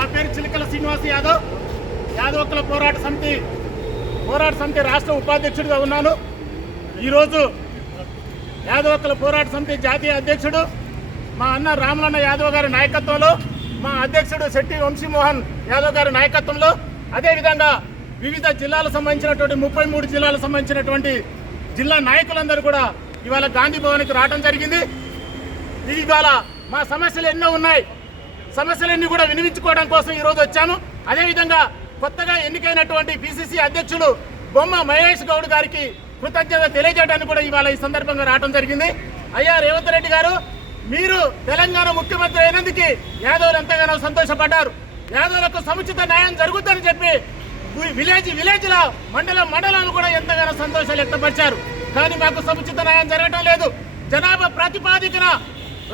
నా పేరు చిలకల శ్రీనివాస్ యాదవ్. యాదవ్ హక్కుల పోరాట సమితి రాష్ట్ర ఉపాధ్యక్షుడిగా ఉన్నాను. ఈరోజు యాదవ్ హక్కుల పోరాట సమితి జాతీయ అధ్యక్షుడు మా అన్న రామలన్న యాదవ్ గారి నాయకత్వంలో, మా అధ్యక్షుడు శెట్టి వంశీమోహన్ యాదవ్ గారి నాయకత్వంలో, అదేవిధంగా వివిధ జిల్లాలకు సంబంధించినటువంటి 33 జిల్లాలకు సంబంధించినటువంటి జిల్లా నాయకులందరూ కూడా ఇవాళ గాంధీ భవన్కి రావడం జరిగింది. ఇవాళ మా సమస్యలు ఎన్నో ఉన్నాయి, సమస్యలన్నీ కూడా వినిపించుకోవడం కోసం ఈరోజు వచ్చాము. అదేవిధంగా కొత్తగా ఎన్నికైనటువంటి పిసిసి అధ్యక్షులు బొమ్మ మహేష్ గౌడ్ గారికి కృతజ్ఞత తెలియజేయడానికి కూడా ఇవాళ ఈ సందర్భంగా రావడం జరిగింది. అయ్యా రేవంత్ రెడ్డి గారు, మీరు తెలంగాణ ముఖ్యమంత్రి అయినందుకు యాదవులు ఎంతగానో సంతోషపడ్డారు. యాదవులకు సముచిత న్యాయం జరుగుతుందని చెప్పి విలేజ్ల మండలాలు కూడా ఎంతగానో సంతోషాలు వ్యక్తపరిచారు. కానీ మాకు సముచిత న్యాయం జరగడం లేదు. జనాభా ప్రాతిపాదికన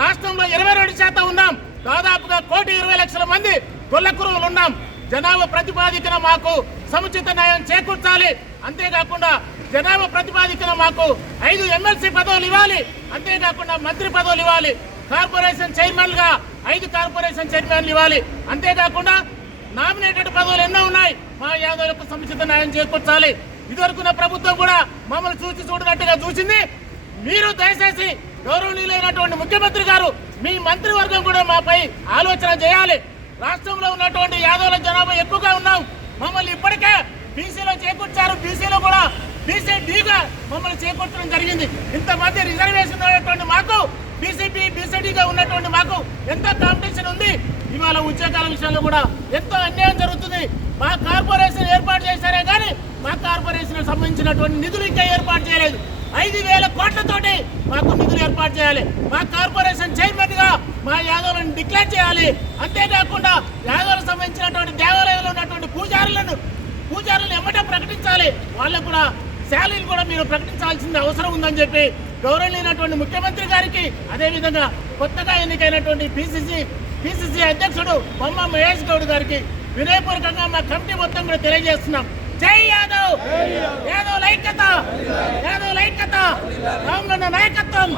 రాష్ట్రంలో 22% ఉన్నాం. దాదాపుగా 1,20,00,000 మంది గొల్లకురువులు ఉన్నాం. జనాభా ప్రతిపాదికన మాకు సముచిత న్యాయం చేకూర్చాలి. అంతేకాకుండా జనాభా ప్రతిపాదికన మాకు 5 ఎమ్మెల్సీ పదవులు ఇవ్వాలి. అంతేకాకుండా మంత్రి పదవులు ఇవ్వాలి. కార్పొరేషన్ చైర్మన్గా 5 కార్పొరేషన్ చైర్మన్లు ఇవ్వాలి. అంతేకాకుండా నామినేటెడ్ పదవులు ఎన్నో ఉన్నాయి. మా యాదవులకు సముచిత న్యాయం చేకూర్చాలి. ఇదివరకున్న ప్రభుత్వం కూడా మమ్మల్ని చూడనట్టుగా చూసింది. మీరు దయచేసి గౌరవనీయులైనటువంటి ముఖ్యమంత్రి గారు, మీ మంత్రివర్గం కూడా మాపై ఆలోచన చేయాలి. రాష్ట్రంలో ఉన్నటువంటి యాదవుల జనాభా ఎక్కువగా ఉన్నాం. మమ్మల్ని ఇప్పటికే బీసీలో చేకూర్చారు. బీసీలో కూడా బీసీడీగా మమ్మల్ని చేకూర్చడం జరిగింది. ఇంతమంది రిజర్వేషన్ ఉన్నటువంటి మాకు బీసీడీగా ఉన్నటువంటి మాకు ఎంతో కాంపిటీషన్ ఉంది. ఇవాళ ఉద్యోగాల విషయంలో కూడా ఎంతో అన్యాయం జరుగుతుంది. మా కార్పొరేషన్ ఏర్పాటు చేశారే కానీ మా కార్పొరేషన్ సంబంధించినటువంటి నిధులు ఇంకా ఏర్పాటు చేయలేదు. 5,000 కోట్లతోటి మాకు నిధులు ఏర్పాటు చేయాలి. మా కార్పొరేషన్ చైర్మన్ గా మా యాదవులను డిక్లేర్ చేయాలి. అంతేకాకుండా యాదవులకు సంబంధించినటువంటి దేవాలయంలో ఉన్నటువంటి పూజారులను ఎమ్మటే ప్రకటించాలి. వాళ్ళకు కూడా శాలరీలు కూడా మీరు ప్రకటించాల్సిన అవసరం ఉందని చెప్పి గౌరవనీయులైనటువంటి ముఖ్యమంత్రి గారికి, అదేవిధంగా కొత్తగా ఎన్నికైనటువంటి పిసిసి అధ్యక్షుడు బొమ్మ మహేష్ గౌడ్ గారికి వినయపూర్వకంగా మా కమిటీ మొత్తం కూడా తెలియజేస్తున్నాం. జై యాదవ్, యాదవ్ ఐక్యత, రామగన్న నాయకత్వం.